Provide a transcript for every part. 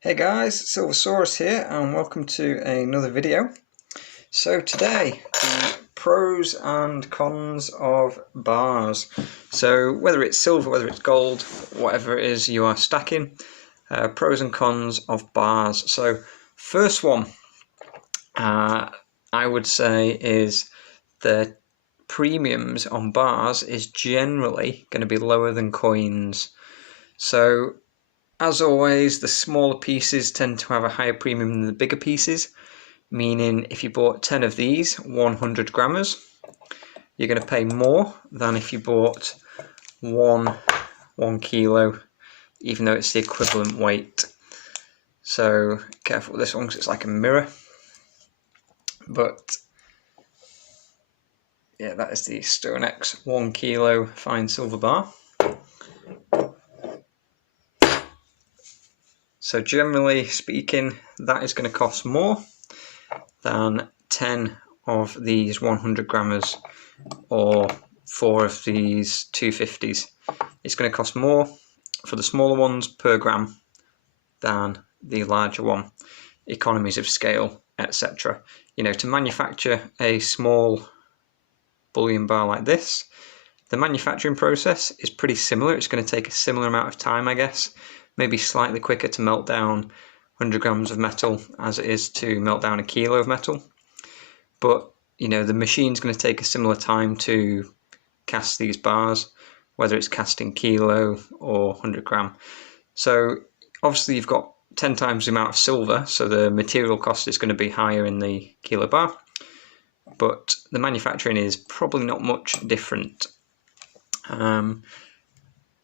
Hey guys, Silver here and welcome to another video. So today, the pros and cons of bars. So whether it's silver, whether it's gold, whatever it is you are stacking, pros and cons of bars. So first one, I would say is the premiums on bars is generally going to be lower than coins. So as always, the smaller pieces tend to have a higher premium than the bigger pieces, meaning if you bought 10 of these 100 grammers, you're going to pay more than if you bought one kilo, even though it's the equivalent weight. So careful with this one because it's like a mirror. But yeah, that is the StoneX 1 kilo fine silver bar. So generally speaking, that is going to cost more than 10 of these 100 grammers or 4 of these 250s. It's going to cost more for the smaller ones per gram than the larger one. Economies of scale, etc. You know, to manufacture a small bullion bar like this, the manufacturing process is pretty similar. It's going to take a similar amount of time, I guess. Maybe slightly quicker to melt down 100 grams of metal as it is to melt down a kilo of metal. But, you know, the machine's going to take a similar time to cast these bars, whether it's casting kilo or 100 gram. So obviously you've got 10 times the amount of silver, so the material cost is going to be higher in the kilo bar. But the manufacturing is probably not much different.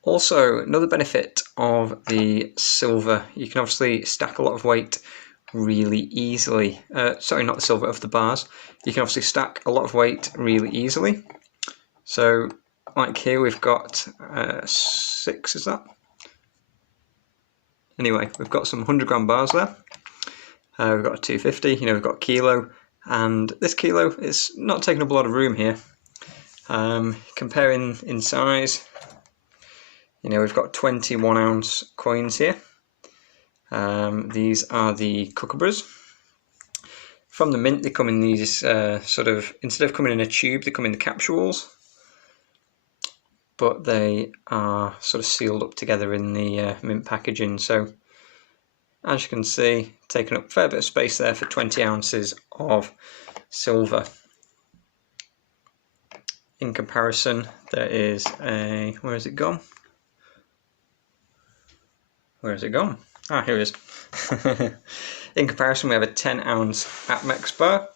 Also, another benefit of the silver, you can obviously stack a lot of weight really easily. Sorry, not the silver, of the bars. You can obviously stack a lot of weight really easily. So, like here, we've got 6, is that? Anyway, we've got some 100 gram bars there. We've got a 250, you know, we've got a kilo, and this kilo is not taking up a lot of room here. Comparing in size, you know, we've got 21 ounce coins here. These are the kookaburras. From the mint, they come in these sort of, instead of coming in a tube, they come in the capsules. But they are sort of sealed up together in the mint packaging. So, as you can see, taking up a fair bit of space there for 20 ounces of silver. In comparison, there is a, where has it gone? Where has it gone? Ah, here it is. In comparison, we have a 10 ounce Atmex bar.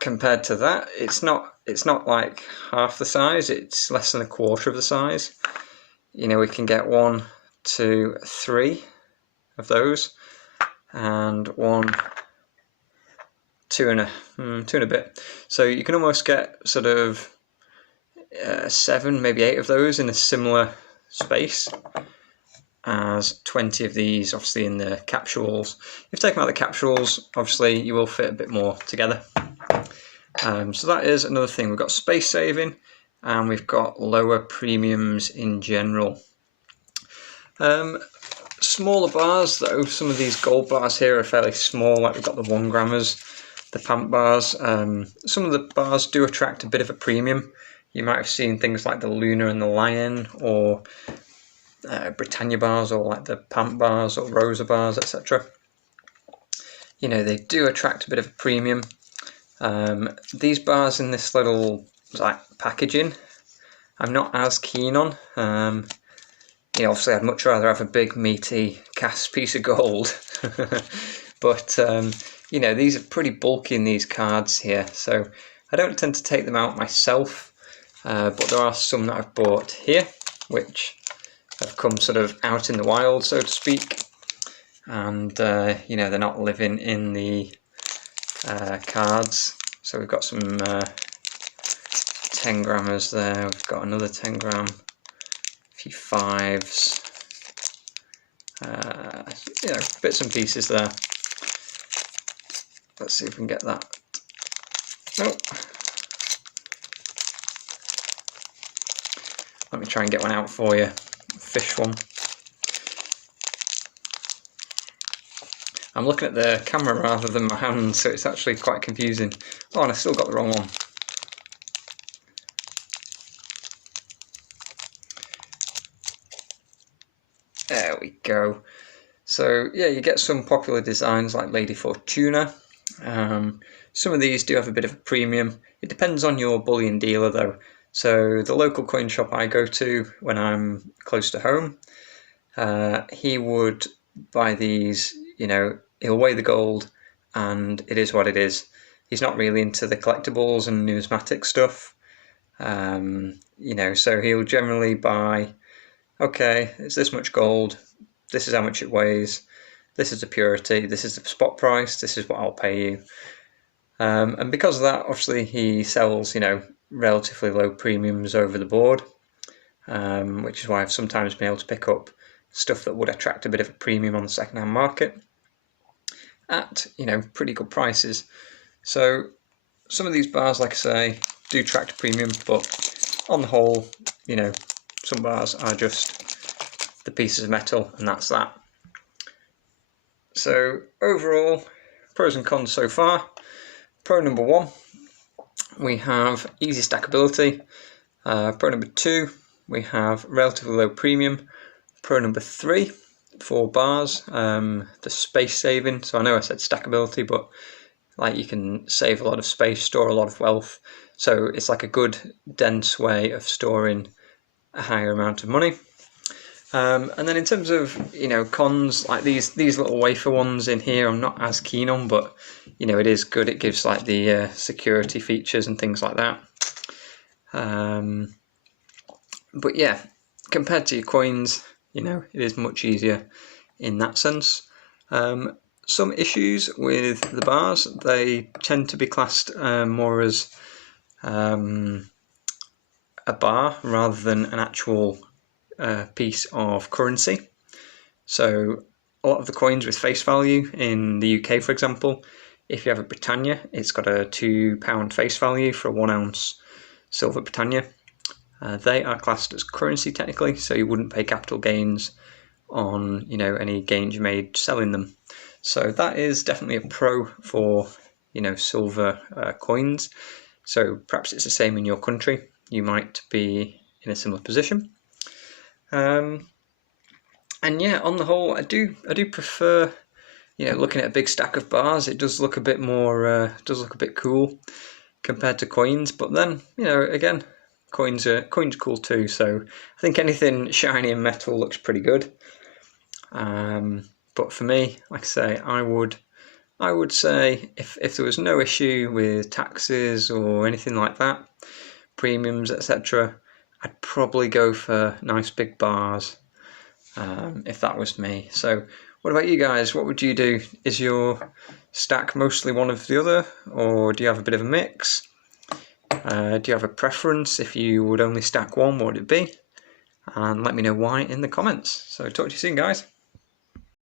Compared to that, it's not like half the size, it's less than a quarter of the size. You know, we can get 1, 2, 3 of those, and 1, 2 and a bit. So you can almost get sort of 7, maybe 8 of those in a similar space as 20 of these, obviously, in the capsules. If taken out the capsules, obviously you will fit a bit more together. So that is another thing. We've got space saving and we've got lower premiums in general. Smaller bars though, some of these gold bars here are fairly small, like we've got the 1 grammers, the pump bars. Some of the bars do attract a bit of a premium. You might have seen things like the Luna and the Lion, or Britannia bars, or like the pump bars or Rosa bars, etc. You know, they do attract a bit of a premium. These bars in this little like packaging, I'm not as keen on. You know, obviously I'd much rather have a big meaty cast piece of gold. But you know, these are pretty bulky in these cards here, so I don't tend to take them out myself. But there are some that I've bought here, which have come sort of out in the wild, so to speak. And you know, they're not living in the cards. So we've got some 10 grammers there, we've got another 10 gram, a few 5s, you know, bits and pieces there. Let's see if we can get that. Nope. Let me try and get one out for you. Fish one. I'm looking at the camera rather than my hands, so it's actually quite confusing. Oh, and I still got the wrong one. There we go. So yeah, you get some popular designs like Lady Fortuna. Some of these do have a bit of a premium. It depends on your bullion dealer though. So the local coin shop I go to when I'm close to home, he would buy these, you know, he'll weigh the gold and it is what it is. He's not really into the collectibles and numismatic stuff. You know, so he'll generally buy, okay, it's this much gold, this is how much it weighs, this is the purity, this is the spot price, this is what I'll pay you. And because of that, obviously he sells, you know, relatively low premiums over the board, which is why I've sometimes been able to pick up stuff that would attract a bit of a premium on the second-hand market at, you know, pretty good prices. So some of these bars, like I say, do attract a premium, but on the whole, you know, some bars are just the pieces of metal, and that's that. So overall, pros and cons so far. Pro number 1, we have easy stackability. Pro number 2, we have relatively low premium. Pro number 3 for bars, the space saving. So I know I said stackability, but like you can save a lot of space, store a lot of wealth. So it's like a good dense way of storing a higher amount of money. And then in terms of, you know, cons, like these little wafer ones in here, I'm not as keen on, but you know, it is good. It gives like the security features and things like that. But yeah, compared to your coins, you know, it is much easier in that sense. Some issues with the bars, they tend to be classed more as a bar rather than an actual piece of currency. So a lot of the coins with face value in the UK, for example, if you have a Britannia, it's got a £2 face value for a 1 ounce Silver Britannia. They are classed as currency technically, so you wouldn't pay capital gains on, you know, any gains you made selling them. So that is definitely a pro for, you know, silver coins. So perhaps it's the same in your country. You might be in a similar position. And yeah, on the whole, I do prefer, you know, looking at a big stack of bars. It does look a bit more, does look a bit cool compared to coins. But then, you know, again, coins are cool too. So I think anything shiny and metal looks pretty good. But for me, like I say, I would say if there was no issue with taxes or anything like that, premiums, etc., I'd probably go for nice big bars if that was me. So what about you guys? What would you do? Is your stack mostly one of the other, or do you have a bit of a mix? Do you have a preference? If you would only stack one, what would it be? And let me know why in the comments. So talk to you soon, guys.